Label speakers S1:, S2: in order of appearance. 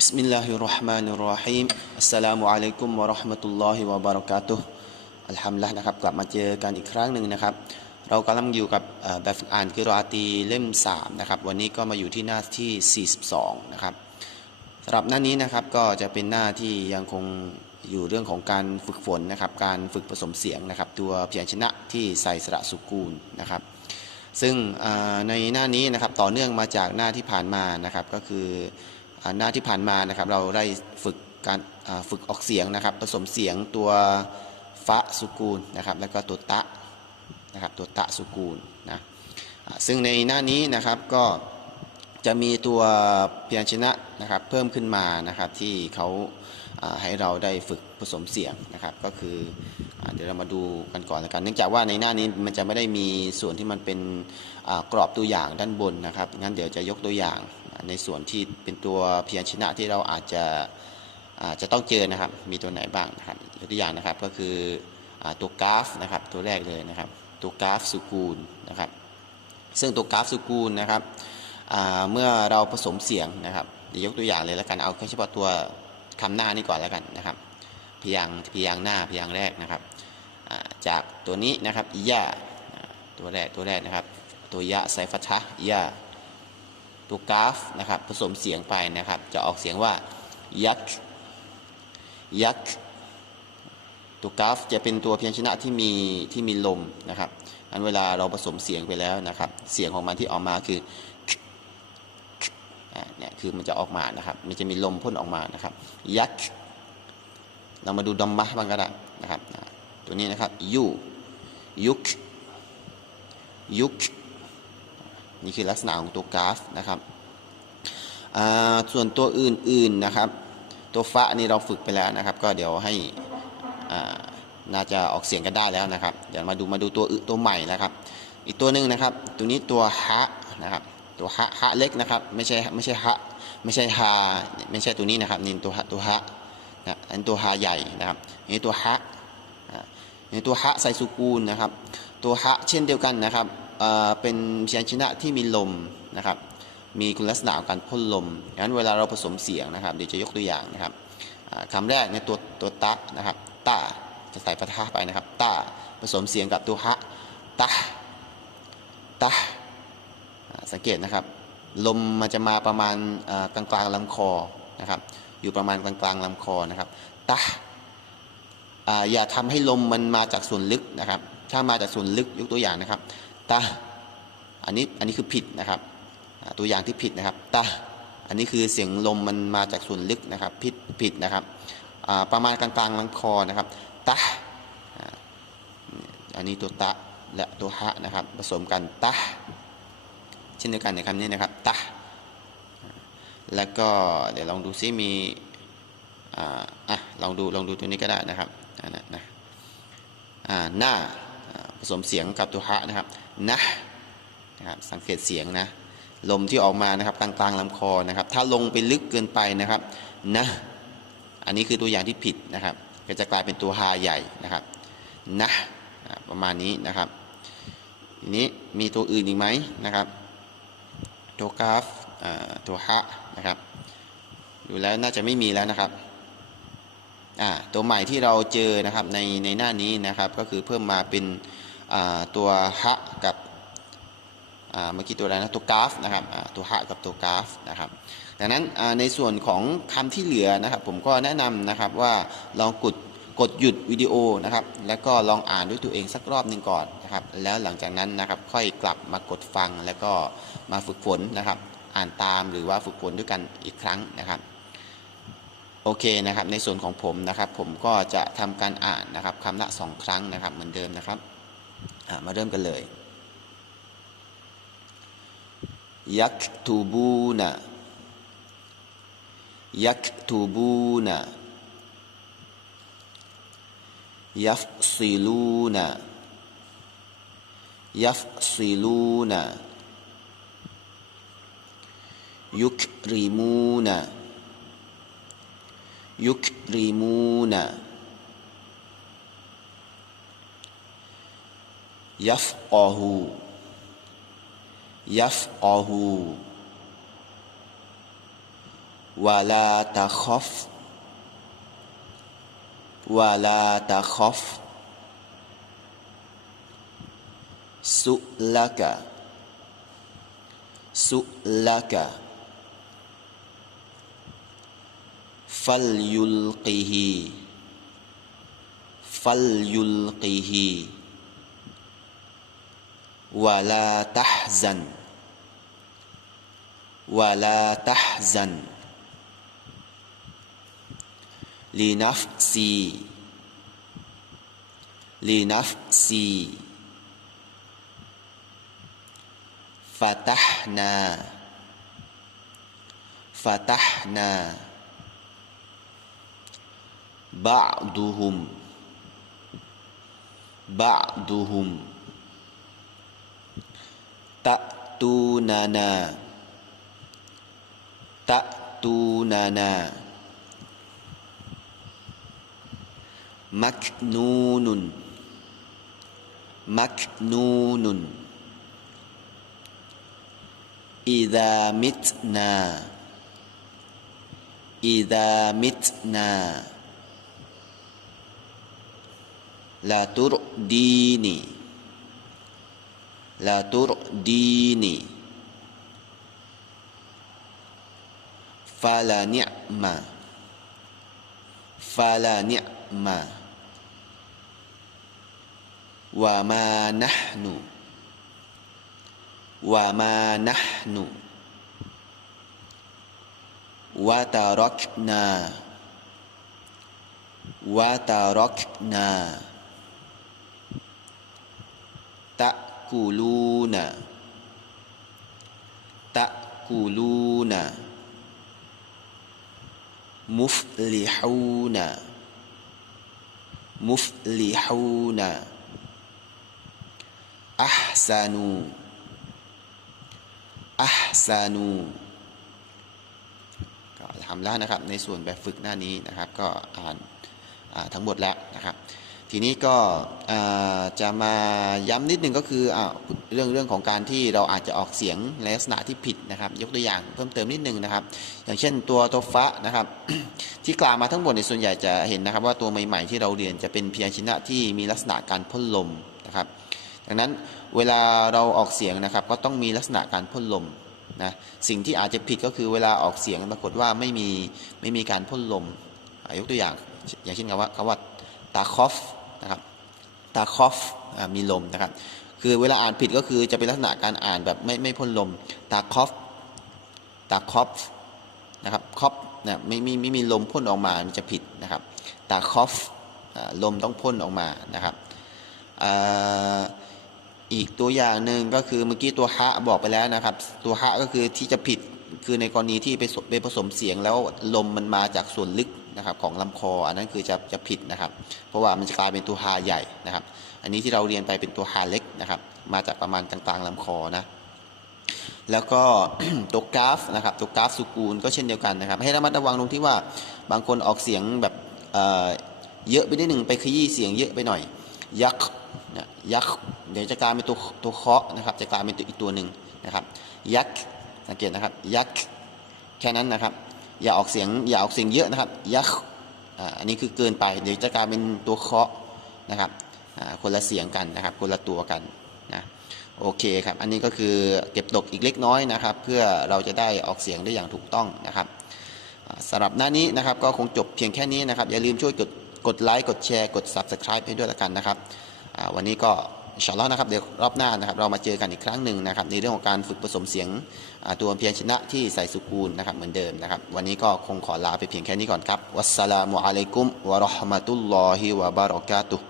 S1: بسم الله الرحمن الرحيم السلام عليكم ورحمة الله وبركاته อัลฮัมดุลิลละห์นะครับกลับมาเจอกันอีกครั้งหนึ่งนะครับ เรากำลังอยู่กับเอ่อแบบฝึกอ่านกิรออาตีเล่ม3นะครับวันนี้ก็มาอยู่ที่หน้าที่ 42 นะครับสำหรับหน้านี้นะครับก็จะเป็นหน้าที่ยังคงอยู่เรื่องของการฝึกฝนนะครับ การฝึกผสมเสียงนะครับ ตัวพยัญชนะที่ใส่สระสุกูลนะครับ ซึ่งอ่าในหน้านี้นะครับต่อเนื่องมาจากหน้าที่ผ่านมานะครับก็คืออ่า หน้าที่ผ่านมานะครับเราได้ฝึกการฝึกออกเสียงนะครับ ผสมเสียงตัวฟะสุกูลนะครับแล้วก็ตัวตะนะครับตัวตะสุกูลนะซึ่งในหน้านี้นะครับก็จะมีตัวพยัญชนะนะครับเพิ่มขึ้นมานะครับที่เขาให้เราได้ฝึกผสมเสียงนะครับก็คือเดี๋ยวเรามาดูกันก่อนแล้วกัน เนื่องจากว่าในหน้านี้มันจะไม่ได้มีส่วนที่มันเป็นกรอบตัวอย่างด้านบนนะครับงั้นเดี๋ยวจะยกตัวอย่าง ในส่วนที่เป็นตัวพยัญชนะที่เราอาจจะอาจจะต้องเจอนะครับ มีตัวไหนบ้างนะครับยกตัวอย่างนะครับก็คืออตัวกราฟนะครับ ตัวแรกเลยนะครับ ตัวกราฟสุกูลนะครับ ซึ่งตัวกราฟสุกูลนะครับเมื่อเราผสมเสียงนะครับเดี๋ยวยกตัวอย่างเลยแล้วกันเอาแค่เฉพาะตัวคำหน้านี่ก่อนแล้วกันนะครับพยางพยางหน้าพยางแรกนะครับจากตัวนี้นะครับยะอ่าตัวแรกตัวแรกนะครับ ตัวยะไซฟัทะยะ ตัวกราฟนะครับผสมเสียงไปนะครับ จะออกเสียงว่ายักษ์ยักษ์ตัวกราฟจะเป็นตัวพยัญชนะที่มีที่มีลมนะครับอันเวลาเราผสมเสียงไปแล้วนะครับ เสียงของมันที่ออกมาคือเนี่ยคือมันจะออกมานะครับ มันจะมีลมพ่นออกมานะครับ ยักเรามาดูดอมมะบ้างก็ได้นะครับ ตัวนี้นะครับยูยุกยุก นี่คือลักษณะของตัวกราฟนะครับส่วนตัวอื่นๆนะครับ ตัวฟะนี่เราฝึกไปแล้วนะครับ ก็เดี๋ยวให้น่าจะออกเสียงกันได้แล้วนะครับ เดี๋ยวมาดูมาดูตัวอึตัวใหม่นะครับ อีกตัวหนึ่งนะครับ ตัวนี้ตัวฮะนะครับ ตัวฮะฮะเล็กนะครับ ไม่ใช่ไม่ใช่ฮะไม่ใช่ฮาไม่ใช่ตัวนี้นะครับนี่ตัวฮะตัวฮะนะอันตัวฮาใหญ่นะครับนี่ตัวฮะนี่ตัวฮะใส่สุกูลนะครับ ตัวฮะเช่นเดียวกันนะครับ เป็นพยัญชนะที่มีลมนะครับ มีคุณลักษณะของการพ่นลมงั้นเวลาเราผสมเสียงนะครับ เดี๋ยวจะยกตัวอย่างนะครับอ่าคำแรกในตัวตัวตะนะครับตาจะใส่ปะทะไปนะครับตาผสมเสียงกับตัวฮะตะตะอ่าสังเกตนะครับ ลมมันจะมาประมาณกลางกลางลำคอนะครับ อยู่ประมาณกลางกลางลำคอนะครับตะอ่าอย่าทำให้ลมมันมาจากส่วนลึกนะครับ ถ้ามาจากส่วนลึกยกตัวอย่างนะครับ ตะอันนี้อันนี้คือผิดนะครับตัวอย่างที่ผิดนะครับตะอันนี้คือเสียงลมมันมาจากส่วนลึกนะครับผิดผิดนะครับประมาณกลางๆลำคอนะครับตะอ่าอันนี้ตัวตะและตัวฮะนะครับผสมกันตะเช่นเดียวกันในคำนี้นะครับตะแล้วก็เดี๋ยวลองดูซิมีอะลองดูลองดูตัวนี้ก็ได้นะครับอ่านะนะอ่าหน้าอ่าผสมเสียงกับตัวฮะนะครับ นะนะครับสังเกตเสียงนะลมที่ออกมานะครับกลางๆลำคอนะครับ ถ้าลงไปลึกเกินไปนะครับนะอันนี้คือตัวอย่างที่ผิดนะครับ ก็จะกลายเป็นตัวฮาใหญ่นะครับนะประมาณนี้นะครับทีนี้มีตัวอื่นอีกไหมนะครับตัวกราฟตัวฮะนะครับดูแล้วน่าจะไม่มีแล้วนะครับตัวใหม่ที่เราเจอนะครับในในหน้านี้นะครับ ก็คือเพิ่มมาเป็น ตัวฮะกับเมื่อกี้ตัวอะไรนะตัวกราฟนะครับตัวหะกับตัวกราฟนะครับดังนั้นในส่วนของคำที่เหลือนะครับ ผมก็แนะนำนะครับว่าลองกดกดหยุดวิดีโอนะครับ แล้วก็ลองอ่านด้วยตัวเองสักรอบหนึ่งก่อนนะครับ แล้วหลังจากนั้นนะครับค่อยกลับมากดฟังแล้วก็มาฝึกฝนนะครับ อ่านตามหรือว่าฝึกฝนด้วยกันอีกครั้งนะครับโอเคนะครับในส่วนของผมนะครับ ผมก็จะทำการอ่านนะครับคำละสองครั้งนะครับเหมือนเดิมนะครับ อ่ะมาเริ่มกันเลยยักตูบูนะยักตูบูนะยัฟซิลูนะยัฟซิลูนะยุคริมูนะยุคริมูนะ يفقه. يفقه. ولا تخف. ولا تخف. سؤلك. سؤلك. فليلقه. فليلقه. wala tahzan. Wala tahzan. Li nafsi. Li nafsi. Fatahna. Fatahna. Ba'duhum. Ba'duhum ta'tunana. Ta'tunana. Maknunun. Maknunun. Idza mitna. Idza mitna. La turdini la turdini. Fala ni'ma. Fala ni'ma. Wa ma nahnu. Wa ma nahnu. Wa tarakna. Wa tarakna. กูลูนะตะกูลูนะมุฟลิฮูนะมุฟลิฮูนะอัพซานูอัพซานูก็ทำแล้วนะครับในส่วนแบบฝึกหน้านี้นะครับ ก็อ่านทั้งหมดแล้วนะครับ ทีนี้ก็จะมาย้ำนิดนึงก็คืออเรื่องเรื่องของการที่เราอาจจะออกเสียงในลักษณะที่ผิดนะครับ ยกตัวอย่างเพิ่มเติมนิดนึงนะครับ อย่างเช่นตัวตัวฟะนะครับ ที่กล่าวมาทั้งหมดในส่วนใหญ่จะเห็นนะครับ ว่าตัวใหม่ๆที่เราเรียนจะเป็นพยัญชนะที่มีลักษณะการพ่นลมนะครับ ดังนั้นเวลาเราออกเสียงนะครับ ก็ต้องมีลักษณะการพ่นลมนะสิ่งที่อาจจะผิดก็คือเวลาออกเสียงปรากฏว่าไม่มีไม่มีการพ่นลมยกตัวอย่างอย่างเช่นคำว่าคำว่า ตาคอฟนะครับตาคอฟมีลมนะครับ คือเวลาอ่านผิดก็คือจะเป็นลักษณะการอ่านแบบไม่ไม่พ่นลมตาคอฟตาคอฟนะครับคอฟเนี่ยไม่มีไม่มีลมพ่นออกมามันจะผิดนะครับตาคอฟลมต้องพ่นออกมานะครับอีกตัวอย่างหนึ่งก็คือเมื่อกี้ตัวฮะบอกไปแล้วนะครับ ตัวฮะก็คือที่จะผิดคือในกรณีที่ไปผสมเสียงแล้วลมมันมาจากส่วนลึก นะครับของลำคอ อันนั้นคือจะจะผิดนะครับ เพราะว่ามันจะกลายเป็นตัวฮาใหญ่นะครับ อันนี้ที่เราเรียนไปเป็นตัวฮาเล็กนะครับ มาจากประมาณกลางๆลำคอนะแล้วก็ตัวกราฟนะครับตัวกราฟสุกูลก็เช่นเดียวกันนะครับ ให้ระมัดระวังตรงที่ว่าบางคนออกเสียงแบบเออเยอะไปนิดหนึ่งไปขยี้เสียงเยอะไปหน่อย ยักษ์นี่ยยักษ์เดี๋ยวจะกลายเป็นตัวตัวเคาะนะครับ จะกลายเป็นตัวอีกตัวหนึ่งนะครับ ยักษ์สังเกตนะครับ ยักษ์แค่นั้นนะครับ อย่าออกเสียงอย่าออกเสียงเยอะนะครับยักษ์อันนี้คือเกินไปเดี๋ยวจะกลายเป็นตัวเคาะนะครับคนละเสียงกันนะครับ คนละตัวกันนะโอเคครับอันนี้ก็คือเก็บตกอีกเล็กน้อยนะครับ เพื่อเราจะได้ออกเสียงได้อย่างถูกต้องนะครับสำหรับหน้านี้นะครับก็คงจบเพียงแค่นี้นะครับ อย่าลืมช่วยกดกดไลค์กดแชร์กด Subscribe ให้ด้วยละกันนะครับวันนี้ก็ อินชาอัลลอฮ์นะครับเดี๋ยวรอบหน้านะครับเรามาเจอกันอีกครั้งหนึ่งนะครับในเรื่องของการฝึกผสมเสียงตัวเพียงชนะที่ใส่สุกูลนะครับเหมือนเดิมนะครับวันนี้ก็คงขอลาไปเพียงแค่นี้ก่อนครับวัสสลามุอะลัยกุมวะเราะห์มะตุลลอฮิวะบารอกาตุฮ์